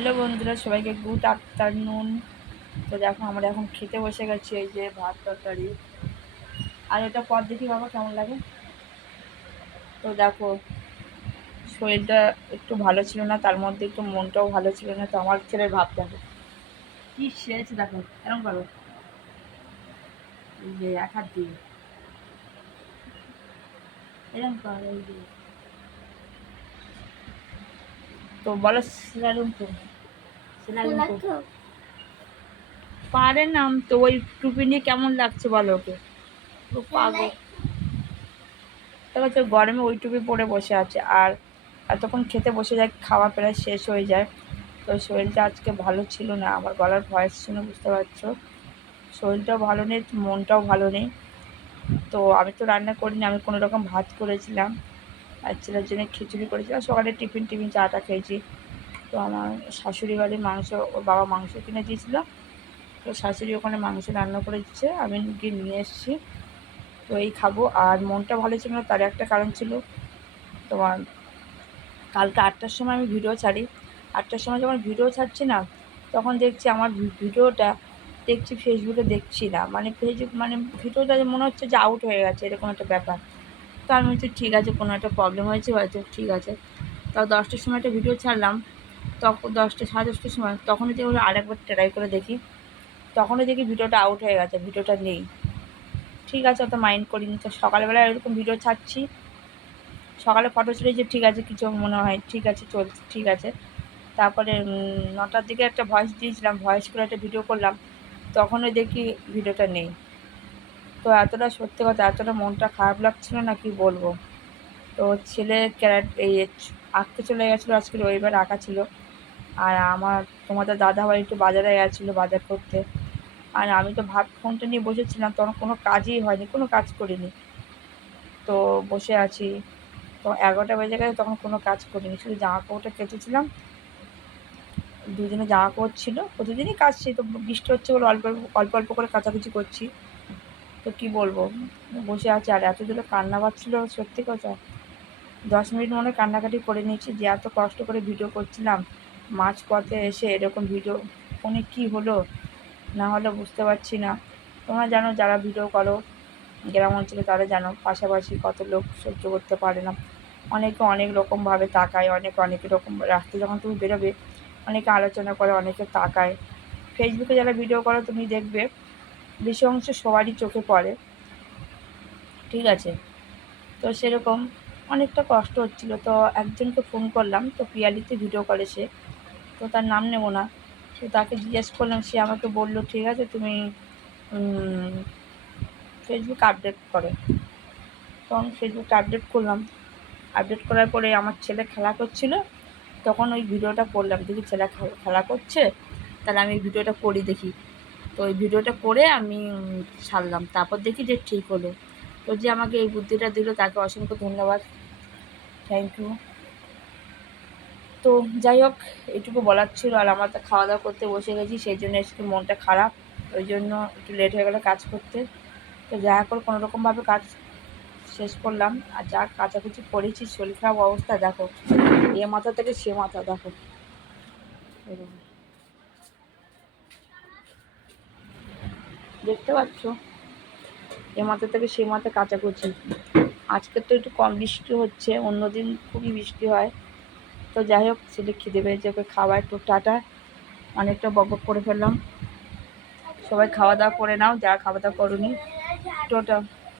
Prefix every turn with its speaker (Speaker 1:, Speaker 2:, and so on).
Speaker 1: Hello বন্ধুরা, সবাইকে good afternoon তো দেখো, আমরা এখন খেতে বসে গেছি, এই যে ভাত তরকারি। আর এটা পর দেখি বাবা, কেমন লাগে? তো দেখো, শরীরটা একটু ভালো ছিল না, তার মধ্যে একটু মনটাও ভালো ছিল না, তো আমার ছেলের ভাব দেখো। কি সেরেছে দেখো এরকম করো। এই যে এক হাত দিয়ে। এরকম করো, এই যে। তো বলো সেরালুম তো সেরালুম তো পারে নাম তো ওই টুপি নিয়ে কেমন লাগছে বলো ওকে? তো পাগল যাচ্ছে গরমে ওই টুপি পরে বসে আছে আর এতক্ষণ খেতে বসে যায় খাওয়া প্রায় শেষ হয়ে যায়। তো শরীরটা আজকে ভালো ছিল না আমার গলার ভয়েস শুনে বুঝতে পারছ? শরীরটাও ভালো নেই মনটাও ভালো নেই। তো আমি তো রান্না করিনি আমি কোনো রকম ভাত করেছিলাম। আর ছেলের জন্য খিচুড়ি করেছিলাম সকালে টিফিন টিফিন চাটা খেয়েছি। তো আমার শাশুড়ি বাড়ির মাংস, ওর বাবা মাংস কিনে দিয়েছিল। তো শাশুড়ি ওখানে মাংস রান্না করে দিচ্ছে। আমি গিয়ে নিয়ে এসেছি। তো এই খাব। আর মনটা ভালো ছিল না, তার একটা কারণ ছিল তোমার কালকে আটটার সময় আমি ভিডিও ছাড়ি। আটটার সময় যখন ভিডিও ছাড়ছি না, তখন দেখছি আমার ভিডিওটা দেখছি ফেসবুকে দেখছি না। মানে ফেসবুক মানে ভিডিওটা মনে হচ্ছে যে আউট হয়ে গেছে, এরকম একটা ব্যাপার। তো আমি বলছি, ঠিক আছে, কোনো একটা প্রবলেম হয়েছে, হয়তো ঠিক আছে। তাও দশটার সময় একটা ভিডিও ছাড়লাম। তখন দশটা, সাড়ে দশটার সময় তখনই যে ওরা আরেকবার ট্রাই করে দেখি। তখনই দেখি ভিডিওটা আউট হয়ে গেছে ভিডিওটা নেই। ঠিক আছে, অত মাইন্ড করিনি। তো সকালবেলা এরকম ভিডিও ছাড়ছি। সকালে ফটো ছেড়ে যে, ঠিক আছে, কিছু মনে হয়, ঠিক আছে, চলছে, ঠিক আছে। তারপরে নটার দিকে একটা ভয়েস দিয়েছিলাম ভয়েস করে একটা ভিডিও করলাম। তখনই দেখি ভিডিওটা নেই। তো এতটা সত্যি কথা, এতটা মনটা খারাপ লাগছিল না কি বলব? তো ছেলে ক্যারেট, এই আঁকতে চলে গেছিল আজকে রবিবার আঁকা ছিল। আর আমার, তোমাদের দাদাভাই একটু বাজারে গেছিল বাজার করতে। আর আমি তো ভাব, ফোনটা নিয়ে বসেছিলাম, তখন কোনো কাজই হয়নি, কোনো কাজ করিনি। তো বসে আছি। তো এগারোটা বেজে গেছে, তখন কোনো কাজ করিনি। শুধু জামা কাপড়টা কেটেছিলাম দুজনে জামা কাপড় ছিল, প্রতিদিনই কাজ তো বৃষ্টি হচ্ছে বলে অল্প অল্প অল্প করে কাচাকুচি করছি। তো কি বলব? বসে আছে। আর এত দূরে কান্না পাচ্ছিল সত্যি কথা। দশ মিনিট মনে কান্নাকাটি করে নিয়েছি। যে এত কষ্ট করে ভিডিও করছিলাম মাঝ পথে এসে এরকম ভিডিও, ফোনে কি হলো? না হলে বুঝতে পারছি না। তোমরা জানো, যারা ভিডিও করো, গ্রাম অঞ্চলে তারা জানো, পাশাপাশি কত লোক সহ্য করতে পারে না। অনেকে অনেক রকমভাবে তাকায়, অনেকে অনেক রকম রাস্তা যখন তুমি বেরোবে, অনেকে আলোচনা করে, অনেকে তাকায়। ফেসবুকে যারা ভিডিও করো, তুমি দেখবে বেশি অংশ সবারই চোখে পড়ে। ঠিক আছে? তো সেরকম অনেকটা কষ্ট হচ্ছিল। তো একজনকে ফোন করলাম, তো পিয়ালিতে ভিডিও করে সে তো তার নাম নেব না। তো তাকে জিজ্ঞেস করলাম, সে আমাকে বলল, ঠিক আছে, তুমি ফেসবুক আপডেট করো। তো আমি ফেসবুকটা আপডেট করলাম। আপডেট করার পরে আমার ছেলে খেলা করছিল। তখন ওই ভিডিওটা করলাম। দেখি ছেলে খেলা করছে? তাহলে আমি ভিডিওটা করি দেখি। তো ওই ভিডিওটা করে আমি ছাড়লাম। তারপর দেখি যে ঠিক হলো। তো যে আমাকে এই বুদ্ধিটা দিল, তাকে অসংখ্য ধন্যবাদ। থ্যাংক ইউ তো যাই হোক এটুকু বলার ছিল। আর আমার তো খাওয়া দাওয়া করতে বসে গেছি, সেই জন্য একটু মনটা খারাপ। ওই জন্য একটু লেট হয়ে গেলো কাজ করতে। তো যা করে কোনো রকমভাবে কাজ শেষ করলাম। আর যা কাচাকুচি করেছি, শরীর খারাপ অবস্থা, দেখো। এ মাথা থেকে সে মাথা, দেখো। দেখতে পাচ্ছ? এ মাথা থেকে সে মাথা কাচাকুচি আজকে তো একটু কম বৃষ্টি হচ্ছে, অন্যদিন খুবই বৃষ্টি হয়। তো যাই হোক, ছেলে খিদে পেয়েছে, ওকে খাওয়া একটু টাটা। অনেকটা বক করে ফেললাম। সবাই খাওয়া দাওয়া করে নাও, যারা খাওয়া দাওয়া করুনি। টোটা।